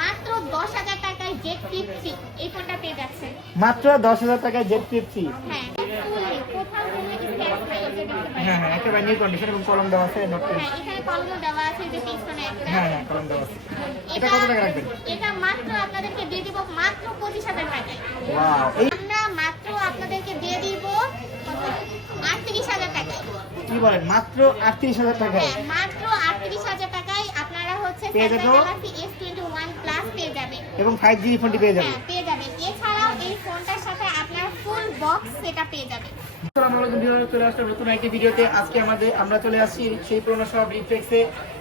মাত্র 10,000 টাকায় Z flip 3 এই ফোনটা পেয়ে যাচ্ছেন। মাত্র 10,000 টাকায় জেড ফ্লিপ 3। হ্যাঁ, ফুললি কোথাও কোনো স্ক্র্যাচ নেই, এটা দেখতে পারেন। হ্যাঁ হ্যাঁ, একেবারে নিউ কন্ডিশন এবং কলম দেওয়া আছে নোট পেন। হ্যাঁ, এখানে কলমও দেওয়া আছে যে পিছনে একটা। হ্যাঁ হ্যাঁ, কলম দেওয়া আছে। এটা কত টাকা রাখবেন? এটা মাত্র আপনাদেরকে দিয়ে দিব মাত্র 25,000 টাকায়। ওয়াও, এই আমরা মাত্র আপনাদেরকে দিয়ে দিব 38,000 টাকায়। কি বলেন, মাত্র 38,000 টাকায়? হ্যাঁ, মাত্র 38,000 টাকায় আপনারা হচ্ছে পেয়ে যাবো। Samsung Galaxy S21 Plus পেয়ে যাবেন। এবং 5G ফোনটি পেয়ে যাবেন। হ্যাঁ, পেয়ে যাবেন। এছাড়াও এই ফোনটার সাথে আপনার ফুল বক্স সেটআপ পেয়ে যাবেন। আসসালামু আলাইকুম ভিউয়ার, চলে আসলাম নতুন একটি ভিডিওতে। আজকে আমরা চলে আসছি সেই পুরোনো শপ রিফ্লেক্সে।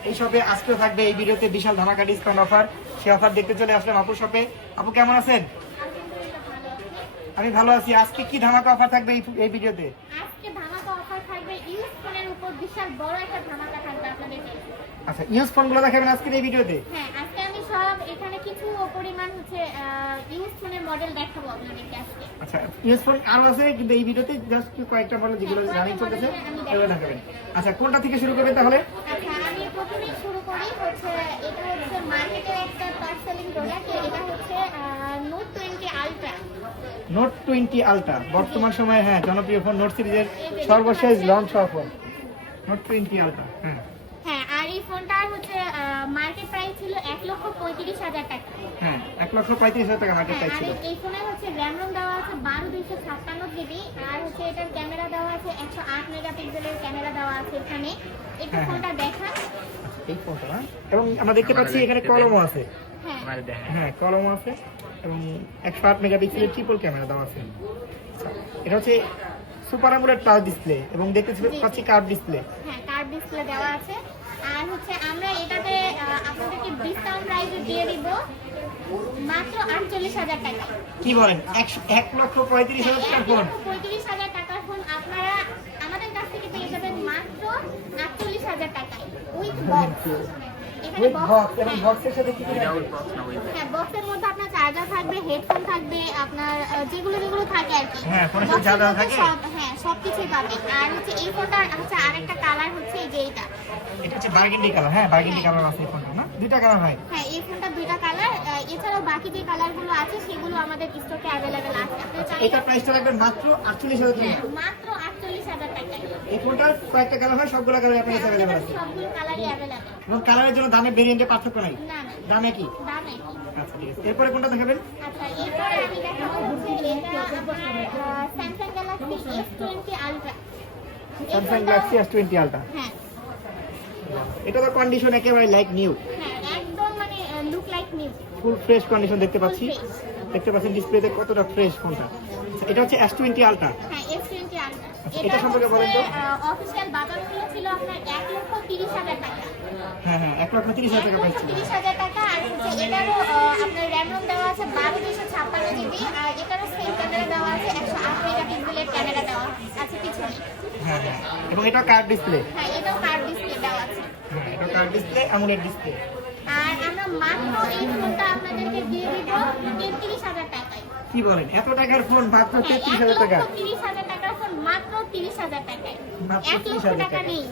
এই শপে আজকেও থাকবে এই ভিডিওতে বিশাল ধামাকা ডিসকাউন্ট অফার। সেই অফার দেখতে চলে আসলাম আপুর শপে। আপু কেমন আছেন? আমি ভালো আছি। আজকে কি ধামাকা অফার থাকবে এই ভিডিওতে? আজকে ধামাকা অফার থাকবে, ইউজ ফোনের উপর বিশাল বড় একটা ধামাকা থাকবে আপনাদের জন্য। আচ্ছা, ইউজ ফোনগুলো দেখাবেন আজকের এই ভিডিওতে? হ্যাঁ, আজকে আমি সব এখানে কিছু পরিমাণ হচ্ছে ইউজ ফোনের মডেল দেখাবো আপনাদেরকে আজকে। আচ্ছা, ইউজ ফোন আরো আছে, কিন্তু এই ভিডিওতে জাস্ট কয়েকটা মডেল যেগুলো রানিং চলতেছে এগুলো দেখাবেন। আচ্ছা, কোনটা থেকে শুরু করবেন তাহলে? আচ্ছা, আমি প্রথমেই শুরু করি হচ্ছে, এটা হচ্ছে মার্কেটের একটা টপ সেলিং প্রোডাক্ট। এটা হচ্ছে নোট 20 আলট্রা। নোট 20 আলট্রা বর্তমান সময়ে হ্যাঁ জনপ্রিয় ফোন, নোট সিরিজের সর্বশেষ লঞ্চ হওয়া ফোন নোট 20 আলট্রা। হ্যাঁ হ্যাঁ, আর এই ফোনটার হচ্ছে মার্কেট প্রাইস ছিল 1,35,000 টাকা। হ্যাঁ, 1,35,000 টাকা মার্কেট হ্যাঁ, প্রাইস আর ছিল। এই ফোনের হচ্ছে র্যাম রোম দেওয়া আছে 12,256 জিবি, আর হচ্ছে এটার ক্যামেরা দেওয়া আছে 108 মেগাপিক্সেলের ক্যামেরা দেওয়া আছে এখানে। একটু হ্যাঁ, ফোনটা দেখা। এই ফোনটা না? এবং আমরা দেখতে পাচ্ছি এখানে কলমও আছে। হ্যাঁ, হ্যাঁ, কলমও আছে এবং 108 মেগাপিক্সেলের ট্রিপল ক্যামেরা দেওয়া আছে। আচ্ছা, এটা হচ্ছে সুপার অ্যামোলেড টাচ ডিসপ্লে এবং দেখতে পাচ্ছি কার্ভ ডিসপ্লে। হ্যাঁ, কার্ভ ডিসপ্লে দেওয়া আছে। আর হচ্ছে আমরা এটাতে আপনাদেরকে ডিসকাউন্ট প্রাইসে দিয়ে দিব মাত্র 48,000 টাকা। কি বলেন, 1,35,000 টাকার ফোন? 35,000 টাকার ফোন আপনারা আমাদের কাছ থেকে পেয়ে যাবেন মাত্র 48,000 টাকায় উইথ বক্স। এখানে উইথ বক্স এবং হ্যাঁ, বক্সের সাথে কি কি থাকবে? হ্যাঁ, বক্সের মধ্যে আপনার চার্জার থাকবে, হেডফোন থাকবে, আপনার যেগুলো থাকে আর কি। হ্যাঁ, ফোনের সাথে বক্সের যা যা মধ্যে থাকে। হ্যাঁ, সবকিছুই পাবেন। আর হচ্ছে এই ফোনটার হচ্ছে আরেকটা কালার হচ্ছে এই যে এইটা। এটা হচ্ছে বার্গেন্ডি কালার। হ্যাঁ, বার্গেন্ডি কালার আছে এই ফোনটা না? দুইটা কালার হয়। হ্যাঁ, এই ফোনটা দুইটা কালার। এছাড়াও বাকি যে কালারগুলো আছে সেগুলো আমাদের স্টকে অ্যাভেলেবেল আছে। আপনি চাইলে এটা প্রাইসটা রাখবেন মাত্র 48,000 টাকা। মাত্র 48,000 টাকায় এই ফোনটার কয়েকটা কালার হয়, সবগুলো কালার আপনার কাছে অ্যাভেলেবল আছে। সবগুলো কালারই অ্যাভেলেবেল। এবং কালারের জন্য দামে ভেরিয়েন্টে পার্থক্য নাই, না না, দামে কি? দাম একই। আচ্ছা, ঠিক আছে। এরপরে কোনটা দেখাবেন? আচ্ছা, এরপরে আমি দেখাবো হচ্ছে এটা আপনার Samsung Galaxy S20 ultra. Samsung Galaxy S20 ultra. হ্যাঁ এটা তো কন্ডিশন একেবারে লাইক নিউ, হ্যাঁ, একদম মানে look like new. Full fresh condition দেখতে পাচ্ছি। Full দেখতে পাচ্ছেন ডিসপ্লেতে কতটা ফ্রেশ ফোনটা। আচ্ছা, এটা হচ্ছে S20 আলট্রা। হ্যাঁ, S20 আলট্রা। আচ্ছা, এটা সম্পর্কে বলেন তো। অফিশিয়াল বাজার মূল্য ছিল আপনার 1,30,000 টাকা। হ্যাঁ হ্যাঁ, 1,30,000 টাকা প্রাইস ছিল। 1,30,000 টাকা। আর হচ্ছে এটারও আপনার র্যাম রোম দেওয়া আছে 12,256 জিবি, আর এটারও সেম ক্যামেরা দেওয়া আছে 108 মেগাপিক্সেলের ক্যামেরা দেওয়া আছে পিছনে। হ্যাঁ হ্যাঁ, এবং এটা কার্ভ ডিসপ্লে। হ্যাঁ, এটাও কার্ভ ডিসপ্লে দেওয়া আছে। হ্যাঁ, এটা কার্ভ ডিসপ্লে, অ্যামোলেড ডিসপ্লে। আর আমরা মাত্র এই ফোনটা আপনাদেরকে দিয়ে দিব 33,000 টাকায়। কি বলেন, এত টাকার ফোন মাত্র হ্যাঁ, 33,000 টাকা? 1,30,000 টাকার ফোন মাত্র 30,000 টাকায়। মাত্র 1 লক্ষ 30,000 টাকা টাকা। নেই।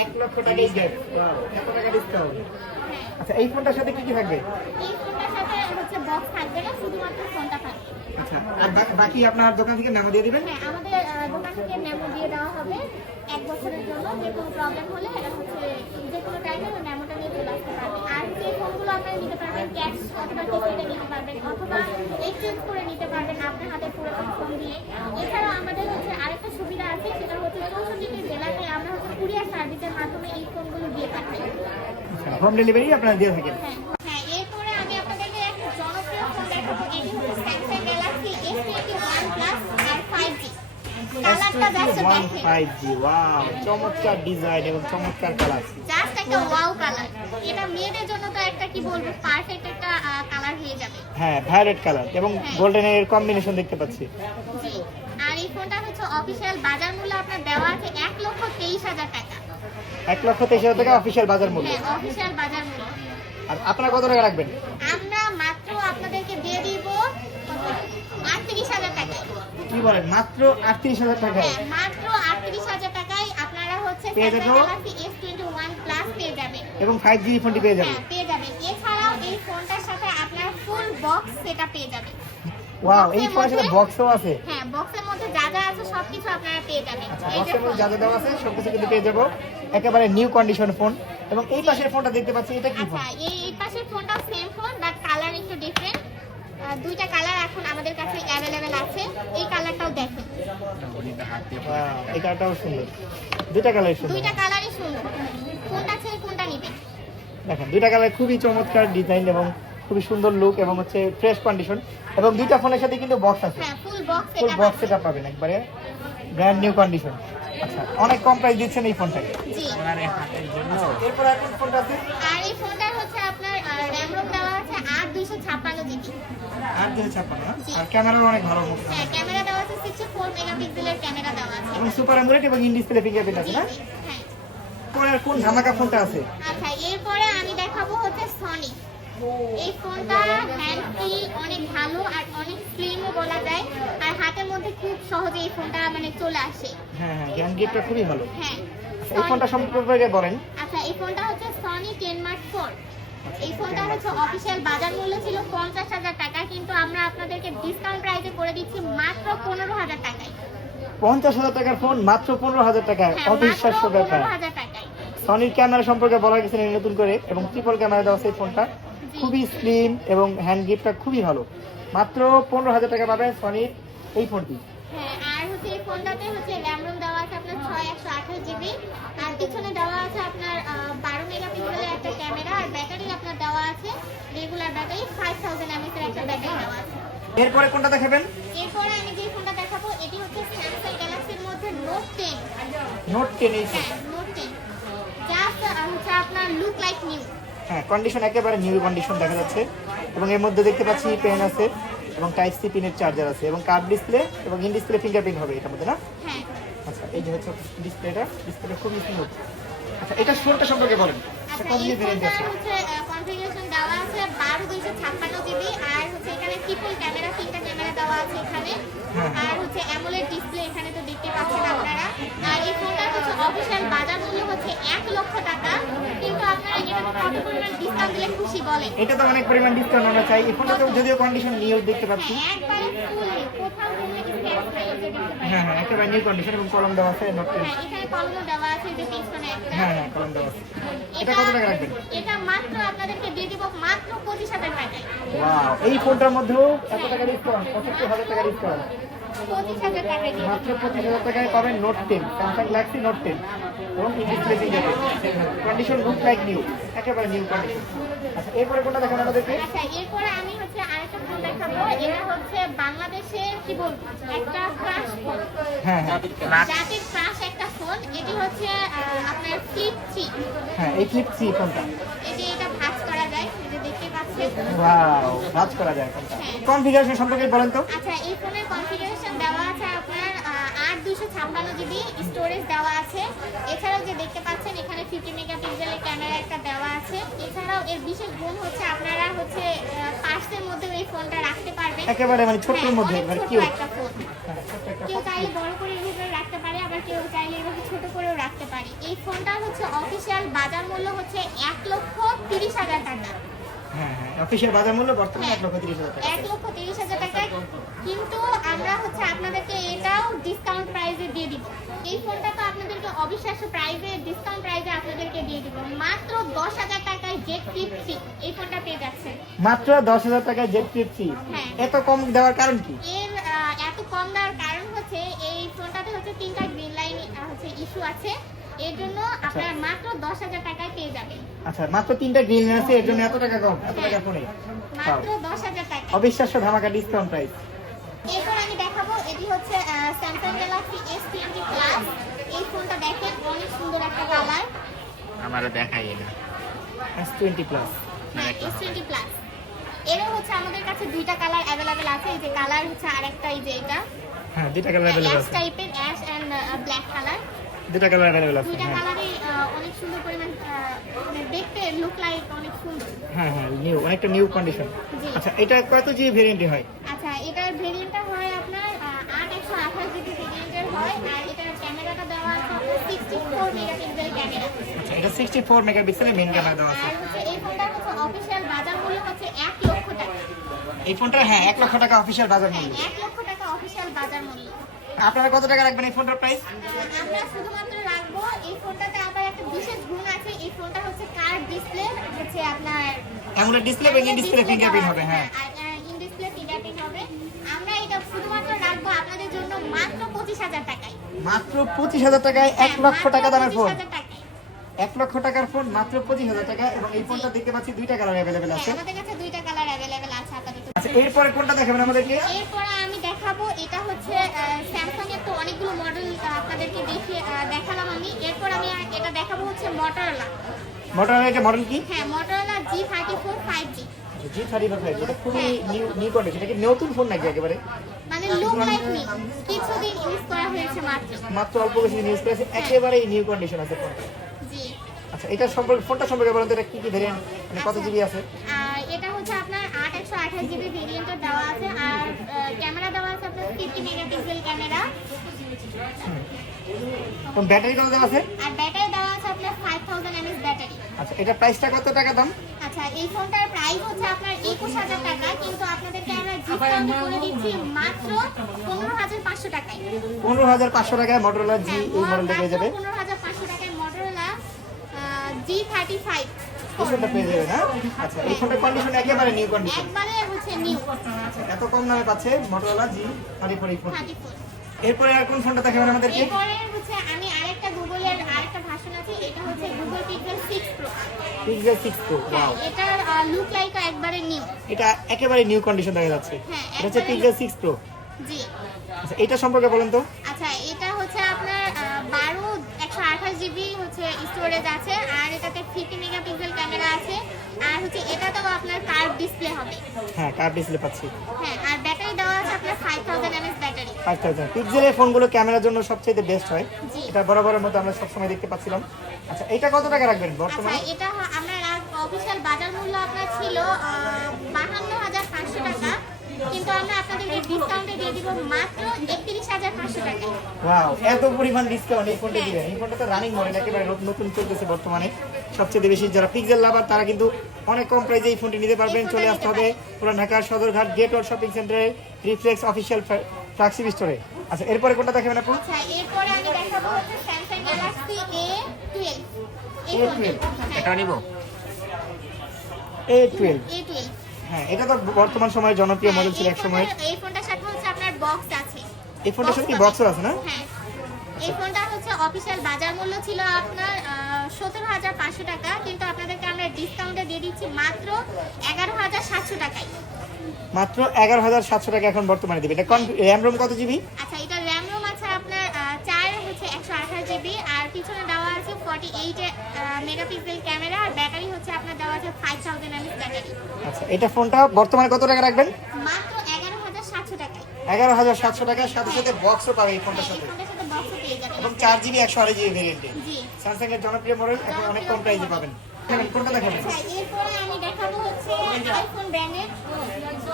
1 লক্ষ টাকাই দেন। এত টাকা ডিসকাউন্ট। হ্যাঁ, আচ্ছা, এই ফোনটার সাথে কি কি থাকবে? এই ফোনটার সাথে হচ্ছে বক্স থাকবে না, শুধুমাত্র ফোনটা থাকবে। আচ্ছা, আর বাকি আপনার দোকান থেকে মেমো দিয়ে দিবেন? হ্যাঁ, আমাদের দোকান থেকে মেমো দিয়ে দেওয়া হবে 1 বছরের জন্য। যে কোনো প্রবলেম হলে হচ্ছে যে কোনো টাইমে ওই মেমোটা নিয়ে চলে আসতে পারবে। আর যে ফোনগুলো আপনারা নিতে পারবেন ক্যাশ অথবা কিস্তিতে নিতে পারবেন, অথবা এক্সচেঞ্জ করে নিতে পারবেন আপনার হাতে পুরো ফোন দিয়ে। এছাড়াও আমাদের হচ্ছে আরেকটা সুবিধা আছে, সেটা হচ্ছে 64টি জেলাতে আমরা হচ্ছে কুরিয়ার সার্ভিসের মাধ্যমে এই ফোনগুলো দিয়ে থাকি। আচ্ছা, হোম ডেলিভারি আপনারা দিয়ে থাকেন? হ্যাঁ হ্যাঁ, এরপরে আমি আপনাদেরকে একটা জনপ্রিয় ফোন দেখাবো। এটি হচ্ছে স্যামসাং গ্যালাক্সি S21 প্লাস আর 5G। কালারটা জাস্ট S21 দেখেন, 5G, ওয়াও, চমৎকার ডিজাইন এবং চমৎকার কালার। জাস্ট একটা ওয়াও কালার। এটা মেয়েদের জন্য তো একটা কি বলবো পারফেক্ট একটা কালার হয়ে যাবে। হ্যাঁ, ভায়োলেট কালার এবং হ্যাঁ। গোল্ডেন এর কম্বিনেশন দেখতে পাচ্ছি। জি, আর এই ফোনটা হচ্ছে অফিশিয়াল বাজার মূল্য আপনার দেওয়া আছে 1,23,000 টাকা। 1,23,000 টাকা অফিসিয়াল বাজার মূল্য। হ্যাঁ, অফিশিয়াল বাজার মূল্য। আর আপনারা কত টাকা রাখবেন? আমরা মাত্র আপনাদেরকে দিয়ে দিব 38,000 টাকায়। কি বলেন, মাত্র 38,000 টাকায়? হ্যাঁ, মাত্র 38,000 টাকায় আপনারা হচ্ছে পেয়ে স্যামসাং যাবো। গ্যালাক্সি S21 প্লাস পেয়ে যাবেন। এবং 5G ফোনটি পেয়ে যাবেন। হ্যাঁ, পেয়ে যাবেন। এছাড়াও এই ফোনটার সাথে আপনার ফুল বক্স সেটআপ পেয়ে যাবেন। ওয়াও, এই ফোনের সাথে বক্সও আছে। হ্যাঁ, বক্সের মধ্যে যা যা আছে সবকিছু আপনারা পেয়ে যাবেন। আচ্ছা, এই যে বক্সের মধ্যে যা ফোন। যা দেওয়া আছে সবকিছু কিন্তু পেয়ে যাবো। একেবারে নিউ কন্ডিশন ফোন। এবং এই পাশের ফোনটা দেখতে পাচ্ছি, এটা কি ফোন? আচ্ছা, এই পাশের ফোনটাও সেম ফোন, বাট কালার একটু ডিফারেন্ট। দুইটা কালার এখন আমাদের কাছে অ্যাভেলেবেল আছে। এই কালারটাও দেখেন, ওয়াও, এই কালারটাও সুন্দর। দুইটা কালার সুন্দর। দুইটা কালারই সুন্দর। কোনটা ছেড়ে কোনটা নেবেন? দেখেন দুইটা কালার খুবই চমৎকার ডিজাইন এবং খুবই সুন্দর লুক এবং হচ্ছে ফ্রেশ কন্ডিশন। এবং দুইটা ফোনের সাথে কিন্তু বক্স আছে। হ্যাঁ, full box full setup box setup পাবেন, একবারে ব্র্যান্ড নিউ কন্ডিশন। আচ্ছা, অনেক কম প্রাইস দিচ্ছেন এই ফোনটাকে। জি। এরপর এখন ফোনটা আছে আর এই ফোনটার হচ্ছে আপনার র্যাম রোম দেওয়া আছে 8 256 জিবি। 8/256 আর ক্যামেরাও অনেক ভালো। হ্যাঁ, ক্যামেরা দেওয়া আছে 64 মেগাপিক্সেলের ক্যামেরা দেওয়া আছে। এবং সুপার অ্যামোলেড এবং ইন ডিসপ্লে ফিঙ্গারপ্রিন্ট আছে জি, না? জি, হ্যাঁ। পরের কোন ধামাকা ফোনটা আছে? আচ্ছা, এরপরে আমি দেখাবো হচ্ছে সনি। এই ফোনটা হ্যান্ড ফ্রি, অনেক ভালো আর অনেক স্লিমও বলা যায়। আর হাতের মধ্যে খুব সহজে এই ফোনটা মানে চলে আসে। হ্যাঁ হ্যাঁ, জ্ঞান গিফটটা খুবই ভালো। হ্যাঁ। এই ফোনটা সম্পর্কে বলেন। আচ্ছা, এই ফোনটা হচ্ছে সনি 10 মার্ক 4। এই ফোনটা হচ্ছে অফিসিয়াল বাজার মূল্য ছিল 50,000 টাকা, কিন্তু আমরা আপনাদেরকে ডিসকাউন্ট প্রাইসে করে দিচ্ছি মাত্র 15,000 টাকায়। 50,000 টাকার ফোন মাত্র 15,000 টাকা, হ্যাঁ, অবিশ্বাস্য মাত্র ব্যাপার। 15,000 টাকায়। সনির ক্যামেরা সম্পর্কে বলা গেছে না নতুন করে, এবং ট্রিপল ক্যামেরা দেওয়া আছে এই ফোনটা। খুবই স্লিম এবং হ্যান্ড গিফটটা খুবই ভালো। মাত্র 15,000 টাকা পাবেন সনির এই ফোনটি। হ্যাঁ, আর হচ্ছে এই ফোনটাতে হচ্ছে র্যাম রোম দেওয়া আছে আপনার 6/128 জিবি। আর পিছনে দেওয়া আছে আপনার 12 মেগাপিক্সেলের একটা ক্যামেরা। আর ব্যাটারি আপনার দেওয়া আছে রেগুলার ব্যাটারি 5000 mAh এর একটা ব্যাটারি দেওয়া আছে। এরপরে কোনটা দেখাবেন? এরপরে আমি যে ফোনটা দেখাবো এটি হচ্ছে স্যামসাং গ্যালাক্সির মধ্যে নোট 10। নোট 10 এই ফোন। হ্যাঁ, নোট 10 জাস্ট হচ্ছে আপনার লুক লাইক নিউ। হ্যাঁ, কন্ডিশন একেবারে নিউ কন্ডিশন দেখা যাচ্ছে। এবং এর মধ্যে দেখতে পাচ্ছি পেন আছে এবং টাইপ সি পিনের চার্জার আছে এবং কার্ভ ডিসপ্লে এবং ইন ডিসপ্লে ফিঙ্গারপ্রিন্ট হবে এটার মধ্যে না? হ্যাঁ। আচ্ছা, এই যে হচ্ছে ডিসপ্লেটা খুবই স্মুথ। আচ্ছা, এটা ফোনটা সম্পর্কে বলেন। আচ্ছা, কত এই জিবি ভেরিয়েন্ট ফোনটার আছে? হচ্ছে কনফিগারেশন দেওয়া আছে 12/256 জিবি। আর হচ্ছে এখানে ট্রিপল ক্যামেরা, 3টা ক্যামেরা দেওয়া আছে এখানে। হ্যাঁ। আর হচ্ছে অ্যামোলেড ডিসপ্লে এখানে তো দেখতে পাচ্ছেন আপনারা। আর এই ফোনটার হচ্ছে অফিশিয়াল বাজার মূল্য হচ্ছে 1 লক্ষ টাকা, কিন্তু আপনারা এটা কত পরিমাণ ডিসকাউন্ট দিলে খুশি বলেন? এটা তো অনেক পরিমাণ ডিসকাউন্ট আমরা চাই। এই ফোনটাতেও যদিও কন্ডিশন নিউ দেখতে পাচ্ছি। হ্যাঁ, একবারে ফুল, কোথাও কোনো স্ক্র্যাচ নাই, এই যে দেখতে পাচ্ছেন। হ্যাঁ হ্যাঁ, একেবারে নিউ কন্ডিশন এবং কলম দেওয়া আছে নোট 10। হ্যাঁ, এখানে কলমও দেওয়া আছে যে পিছনে একটা। হ্যাঁ হ্যাঁ, কলম দেওয়া আছে। এটা কত টাকা রাখবেন? এটা মাত্র আপনাদেরকে দিয়ে দিব মাত্র 25,000 টাকায়। ওয়াও, এই ফোনটার মধ্যেও এত টাকা ডিসকাউন্ট, 75,000 টাকা ডিসকাউন্ট। 25,000 টাকায় দিয়ে মাত্র 25,000 টাকায় পাবেন নোট 10, স্যামসাং গ্যালাক্সি নোট 10 এবং in display fingerprint. Condition look like new, একেবারে নিউ কন্ডিশন। আচ্ছা, এরপরে কোনটা দেখেন আমাদেরকে? আচ্ছা, এরপরে আমি হচ্ছে আরেকটা ফোন দেখাবো। এটা হচ্ছে বাংলাদেশের কি বলবো একটা ক্রাশ ফোন, হ্যাঁ হ্যাঁ জাতির ক্রাশ একটা ফোন। এটি হচ্ছে আপনার ফ্লিপ 3। হ্যাঁ, এই ফ্লিপ সি ফোনটা। এই যে এটা ভাঁজ করা যায়, এই যে দেখতে পাচ্ছেন। ওয়াও, ভাঁজ করা যায় ফোনটা। কনফিগারেশন সম্পর্কে বলেন তো। আচ্ছা, এই ফোনের কনফিগারেশন দেওয়া আছে আপনার 8/256 জিবি স্টোরেজ দেওয়া আছে। এছাড়াও যে দেখতে পাচ্ছেন এখানে 50 মেগাপিক্সেলের ক্যামেরা একটা দেওয়া আছে। এছাড়াও এর বিশেষ গুণ হচ্ছে আপনারা হচ্ছে পার্সের মধ্যে এই ফোনটা রাখতে পারবেন। একেবারে মানে ছোট্টর হ্যাঁ, মধ্যে, অনেক মানে ছোট্ট কিউট। একটা ফোন। কেউ চাইলে বড় করে এভাবে রাখতে পারে, আবার কেউ চাইলে এভাবে ছোট করেও রাখতে পারে। এই ফোনটার হচ্ছে অফিসিয়াল বাজার মূল্য হচ্ছে 1,30,000 টাকা। হ্যাঁ হ্যাঁ, অফিসিয়াল বাজার মূল্য বর্তমানে 1,30,000 টাকা। 1,30,000 টাকা, কিন্তু আমরা হচ্ছে আপনাদেরকে এটাও ডিসকাউন্ট প্রাইসে দিয়ে দিব। এই ফোনটা তো আপনাদেরকে অবিশ্বাস্য প্রাইসে, ডিসকাউন্ট প্রাইসে আপনাদেরকে দিয়ে দিব মাত্র 10,000 টাকায় জেড ফ্লিপ 3। এই ফোনটা পেয়ে যাচ্ছেন মাত্র 10,000 টাকায় জেড ফ্লিপ সি। হ্যাঁ। এত কম দেওয়ার কারণ কি? এর এত কম দেওয়ার কারণ হচ্ছে এই ফোনটাতে হচ্ছে 3টা গ্রিন লাইন হচ্ছে ইস্যু আছে। এর জন্য আপনারা মাত্র 10,000 টাকায় পেয়ে যাবেন। আচ্ছা, মাত্র 3টা গ্রিন আছে, এর জন্য এত টাকা কম, এত টাকা ফোনে। মাত্র 10,000 টাকা। অবিশ্বাস্য ধামাকা ডিসকাউন্ট প্রাইস। এরপর আমি দেখাবো এটি হচ্ছে স্যামসাং গ্যালাক্সি S20 প্লাস। এই ফোনটা দেখেন অনেক সুন্দর একটা কালার। আমারও দেখাই এটা। S20 plus. হ্যাঁ, S20 প্লাস। এরও হচ্ছে আমাদের কাছে দুইটা কালার অ্যাভেলেবেল আছে। এই যে কালার হচ্ছে আরেকটা, এই যে এটা হ্যাঁ, দুইটা কালার अवेलेबल অ্যাশ আছে। টাইপের, অ্যাশ এন্ড ব্ল্যাক কালার। দুইটা কালার अवेलेबल আছে। দুইটা হ্যাঁ কালারই অনেক সুন্দর পরিমাণ, মানে দেখতে লুক লাইক অনেক সুন্দর। হ্যাঁ হ্যাঁ, নিউ, অনেকটা নিউ কন্ডিশন। জি। আচ্ছা, এটা কত জিবি ভেরিয়েন্টে হয়? আচ্ছা, এটার ভেরিয়েন্টটা হয় আপনার 8/128 জিবি ভেরিয়েন্টের হয়। আর এটার ক্যামেরাটা দেওয়া আছে আপনার 64 মেগাপিক্সেল ক্যামেরা। আচ্ছা, এটা 64 মেগাপিক্সেলের মেইন ক্যামেরা দেওয়া আছে। আর হচ্ছে এই ফোনটা হচ্ছে অফিশিয়াল বাজার মূল্য হচ্ছে 1 লক্ষ টাকা। এই ফোনটা হ্যাঁ 1 লক্ষ টাকা অফিশিয়াল বাজার হ্যাঁ, মূল্য। 1 লক্ষ টাকা অফিশিয়াল বাজার মূল্য। আপনারা কত টাকা রাখবেন এই ফোনটার প্রাইস? আমরা শুধুমাত্র রাখবো এই ফোনটাতে আবার একটা বিশেষ গুণ আছে। এই ফোনটা হচ্ছে কার্ভ ডিসপ্লে, হচ্ছে আপনার অ্যামোলেড ডিসপ্লে এবং ইন ডিসপ্লে ফিঙ্গারপ্রিন্ট হবে। হ্যাঁ, ইন ডিসপ্লে ফিঙ্গারপ্রিন্ট হবে। আমরা এটা শুধুমাত্র রাখবো আপনাদের জন্য মাত্র 25,000 টাকায়। মাত্র 25,000 টাকায় 1 লক্ষ টাকা দামের ফোন। 25,000 টাকায়। 1 লক্ষ টাকার ফোন মাত্র 25,000 টাকা। এবং এই ফোনটা দেখতে পাচ্ছি দুইটা কালার অ্যাভেলেবেল আছে। হ্যাঁ, আমাদের কাছে দুইটা কালার अवेलेबल আছে আপাতত। আচ্ছা, এরপরে কোনটা দেখাবেন আমাদেরকে? এরপরে আমি দেখাবো, এটা হচ্ছে স্যামসাং এর তো অনেকগুলো মডেল আপনাদেরকে দেখালাম আমি। এরপর আমি এটা দেখাবো হচ্ছে মটোরোলা। মোটরোলা এটা মডেল কি? হ্যাঁ, মটোরোলা G34 5G। G35 এটা খুবই নিউ কন্ডিশন। এটা কি নতুন ফোন নাকি একেবারে? মানে লুক লাইক মি, কিছুদিন ইউজ করা হয়েছে মাত্র। মাত্র অল্প কিছু ইউজ করেছে, একেবারে নিউ কন্ডিশন আছে ফোনটা। জি। আচ্ছা, এটা সম্পর্কে ফোনটা সম্পর্কে বলুন তো, এটা কি কি ভেরিয়েন্ট, মানে কত জিবি আছে? আর এটা হচ্ছে আপনার 8/128 জিবি ভেরিয়েন্টের দেওয়া আছে। আর ক্যামেরা দেওয়া আছে আপনার 50 মেগাপিক্সেল ক্যামেরা। কোন ব্যাটারি কত দেওয়া আছে? আর ব্যাটারি দেওয়া আছে আপনার 5000 mAh ব্যাটারি। আচ্ছা, এটা প্রাইসটা কত টাকা দাম? আচ্ছা, এই ফোনটার প্রাইস হচ্ছে আপনার 21,000 টাকা, কিন্তু আপনাদেরকে আমরা ডিসকাউন্ট করে দিচ্ছি মাত্র 15,500 টাকায়। 15,500 টাকায় মোটরোলা জি এই মডেলটা পেয়ে যাবে। 15,500 টাকায় মটোরোলা G35 এই ফোনটা পেয়ে যাবে না? আচ্ছা, এই ফোনটার কন্ডিশন একেবারে নিউ কন্ডিশন। একবারে হচ্ছে নিউ এত কম দামে পাচ্ছে মোটরোলা G34 এই ফোন। 34। এরপরে আর কোন ফোনটা দেখাবেন আমাদেরকে? এরপরে হচ্ছে আমি আরেকটা গুগলের আরেকটা ভার্সন আছে, এটা হচ্ছে Google pixel 6 pro. Pixel 6 Pro, হ্যাঁ, ওয়াও। এটার লুক লাইক একবারে নিউ। এটা একেবারে নিউ কন্ডিশন দেখা যাচ্ছে। হ্যাঁ, এটা হচ্ছে একবারে Pixel 6 Pro। জি। আচ্ছা, এটা সম্পর্কে বলেন তো। আচ্ছা, এটা হচ্ছে আপনার 128 জিবি হচ্ছে স্টোরেজ আছে। আর এটাতে 50 মেগাপিক্সেল ক্যামেরা আছে। আর হচ্ছে এটাতেও আপনার কার্ভ ডিসপ্লে হবে। হ্যাঁ, কার্ভ ডিসপ্লে পাচ্ছি। হ্যাঁ, আর ব্যাটারি দেওয়া আছে আপনার 5000 mAh ব্যাটারি। 5000 পিক্সেলের ফোনগুলো ক্যামেরার জন্য সবচেয়ে বেস্ট হয়। জি। এটা বরাবরের মতো আমরা সবসময় দেখতে পাচ্ছিলাম। আচ্ছা, এটা কত টাকা রাখবেন আচ্ছা, বর্তমানে? এটা আমরা অফিশিয়াল বাজার মূল্য আপনার ছিল 52,500 টাকা, কিন্তু আমরা আপনাদেরকে ডিসকাউন্টে দিয়ে দিব মাত্র 31,500 টাকায়। ওয়াও, এত পরিমাণ ডিসকাউন্ট এই ফোনটা দিবেন? এই ফোনটা তো রানিং মডেল, একেবারে নতুন চলতেছে বর্তমানে। সবচেয়ে বেশি যারা পিক্সেল লাভার তারা কিন্তু অনেক কম প্রাইসে এই ফোনটি নিতে পারবেন। এই ফোনটা চলে আসতে নিতে হবে পুরান ঢাকার সদরঘাট গেট ওয়ার্ল্ড শপিং সেন্টারে রিফ্লেক্স অফিশিয়াল ফ্ল্যাগশিপ স্টোরে। আচ্ছা, এরপরে কোনটা দেখাবেন আপু? আচ্ছা, এরপরে আমি দেখাবো হচ্ছে স্যামসাং গ্যালাক্সি A12। এই A12 ফোনটা। এটা নিব। A12। A12। হ্যাঁ, এটা তো বর্তমান সময়ে জনপ্রিয় মডেল ছিল এক সময়। এই ফোনটার সাথে হচ্ছে আপনার বক্স আছে। এই ফোনটার সাথে কি বক্সও আছে না? হ্যাঁ, এই ফোনটা হচ্ছে অফিশিয়াল বাজার মূল্য ছিল আপনার 17,500 টাকা, কিন্তু আপনাদেরকে আমরা ডিসকাউন্টে দিয়ে দিচ্ছি মাত্র 11,700 টাকায়। মাত্র 11,700 টাকা এখন বর্তমানে দিবে। এটা র্যাম রোম কত জিবি? আচ্ছা, এটা র্যাম রোম আছে আপনার 4 হচ্ছে 128 জিবি। আর পিছনে দেওয়া আছে 48 মেগাপিক্সেল ক্যামেরা। আর ব্যাটারি হচ্ছে আপনার দেওয়া আছে 5000 mAh ব্যাটারি। আচ্ছা, এটা ফোনটা বর্তমানে কত টাকা রাখবেন? মাত্র 11,700 টাকায়। 11,700 টাকার সাথে সাথে বক্সও পাবে এই ফোনটার এই সাথে। ফোনটার সাথে বক্সও পেয়ে যাবেন। এবং 4 জিবি 128 জিবি ভেরিয়েন্টে। জি। স্যামসাং এর জনপ্রিয় মডেল এখন অনেক কম প্রাইসে পাবেন। এখন কোনটা দেখাবেন? আচ্ছা, এরপরে আমি দেখাবো হচ্ছে আইফোন ব্র্যান্ডের।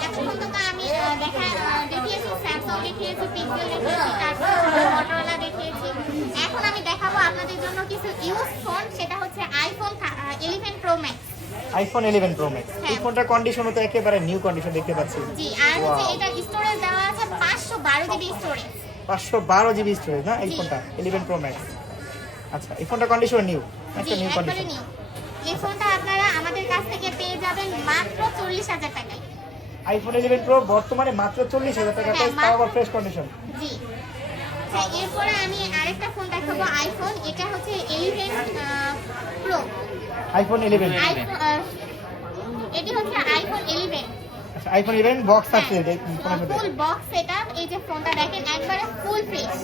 এখন পর্যন্ত আমি দেখিয়েছি স্যামসাং, দেখিয়েছি পিক্সেল, দেখিয়েছি, তারপর মটোরোলা দেখিয়েছি। এখন আমি দেখাবো আপনাদের জন্য কিছু ইউজ ফোন, সেটা হচ্ছে iPhone 11 pro max. IPhone 11 pro max. এই ফোনটার কন্ডিশনও তো একেবারে নিউ কন্ডিশন দেখতে পাচ্ছি। জি। আর হচ্ছে এটা স্টোরেজ দেওয়া আছে 512 জিবি স্টোরেজ। 512 জিবি স্টোরেজ না এই জি। ফোনটা 11 প্রো ম্যাক্স। আচ্ছা, এই ফোনটার কন্ডিশন নিউ, জি, একটা নিউ একবারে কন্ডিশন। নিউ। এই ফোনটা আপনারা আমাদের কাছ থেকে পেয়ে যাবেন মাত্র 40,000 টাকায়। আইফোন 11 প্রো বর্তমানে মাত্র 40,000 টাকা প্রাইস, তাও আবার ফ্রেশ কন্ডিশন। জি। আচ্ছা, এরপরে আমি আরেকটা ফোন দেখাবো আইফোন। এটা হচ্ছে 11 প্রো। আইফোন 11। এটি হচ্ছে আইফোন 11। আচ্ছা, আইফোন 11 বক্স আছে এই ফোনের সাথে। Full box setup. এই যে ফোনটা দেখেন একবারে full fresh.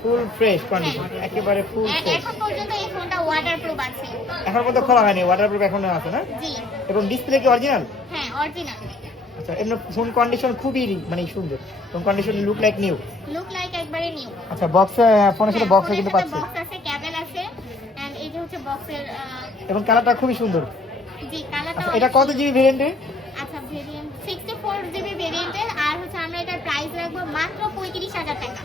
Full fresh condition, একেবারে ফুল ফ্রেশ। এখন পর্যন্ত এই ফোনটা ওয়াটারপ্রুফ আছে। এখন পর্যন্ত খোলা হয়নি, ওয়াটারপ্রুফ এখনো আছে না? জি। এবং ডিসপ্লে কি অরিজিনাল? হ্যাঁ, অরিজিনাল। আচ্ছা, এমনি ফোন কন্ডিশন খুবই মানে সুন্দর। Phone condition look like new. Look like একবারে নিউ। আচ্ছা, বক্স ফোনের সাথে বক্স কিন্তু পাচ্ছি। বক্স আছে, ক্যাবেল আছে, এন্ড এই যে হচ্ছে বক্সের এবং কালারটা খুবই সুন্দর। জি, কালারটা। আচ্ছা, এটা কত জিবি ভেরিয়েন্টে? আচ্ছা, ভেরিয়েন্ট 64 জিবি ভেরিয়েন্টের। আর হচ্ছে আমরা এটার প্রাইস রাখবো মাত্র 35,000 টাকা।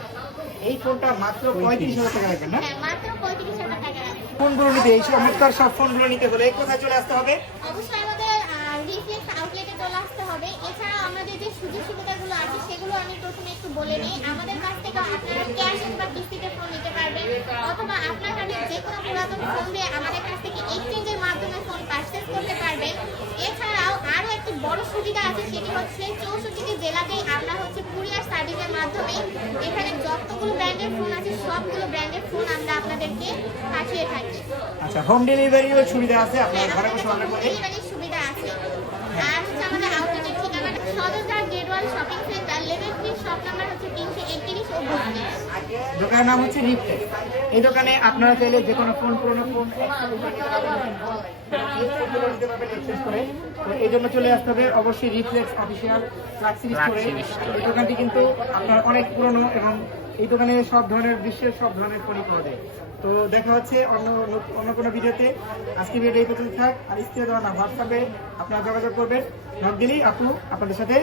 এই ফোনটা মাত্র 35,000 টাকা রাখবেন না? হ্যাঁ, মাত্র 35,000 টাকা রাখবো। ফোনগুলো নিতে, এই চমৎকার সব ফোনগুলো নিতে হলে কোথায় চলে আসতে হবে? অবশ্যই আমাদের রিফ্লেক্স আউটলেটে চলে আসতে হবে। এছাড়াও আমাদের যে সুযোগ সুবিধাগুলো আছে সেগুলো আমি প্রথমে একটু বলে নিই। আমাদের কাছ থেকে আপনারা ক্যাশ বা কিস্তিতে ফোন নিতে পারবেন, অথবা আপনার হাতে যে কোনো পুরাতন ফোন দিয়ে আমাদের কাছ থেকে এক্সচেঞ্জের মাধ্যমে ফোন পারচেজ করতে পারবেন। এছাড়াও আরও একটি বড় সুবিধা আছে, সেটি হচ্ছে 64টি জেলাতেই আমরা হচ্ছে কুরিয়ার সার্ভিসের মাধ্যমে এখানে যতগুলো ব্র্যান্ডের ফোন আছে সবগুলো ব্র্যান্ডের ফোন আমরা আপনাদেরকে পাঠিয়ে থাকি। আচ্ছা, হোম ডেলিভারিও সুবিধা আছে, আপনারা ঘরে বসে অর্ডার করলে। ডেলিভারির সুবিধা আছে। আর হচ্ছে আমাদের আউটলেটের ঠিকানা সদরঘাট গেটওয়াল shopping centre, level 3, shop number হচ্ছে 331 ও 32। দোকানের নাম হচ্ছে রিফ্লেক্স। এই দোকানে আপনারা চাইলে যে কোনো ফোন, পুরোনো ফোন এক্সচেঞ্জ করে। তো এই জন্য চলে আসতে হবে অবশ্যই রিফ্লেক্স অফিসিয়াল ফ্ল্যাক্সি স্টোরে। এই দোকানটি কিন্তু আপনার অনেক পুরনো এবং এই দোকানে সব ধরনের বিশ্বের সব ধরনের ফোনই পাওয়া যায়। তো দেখা হচ্ছে অন্য কোনো ভিডিওতে। আজকে ভিডিও এই পর্যন্ত থাক। আর স্ক্রিনে দেওয়া না হোয়াটসঅ্যাপে আপনারা যোগাযোগ করবেন, নক দিলেই আপু আপনাদের সাথে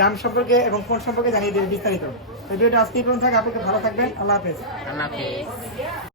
দাম সম্পর্কে এবং ফোন সম্পর্কে জানিয়ে দেবে বিস্তারিত। তো ভিডিওটা আজকে এই পর্যন্ত থাক। আপনাকে ভালো থাকবেন, আল্লাহ হাফেজ। আল্লাহ হাফেজ।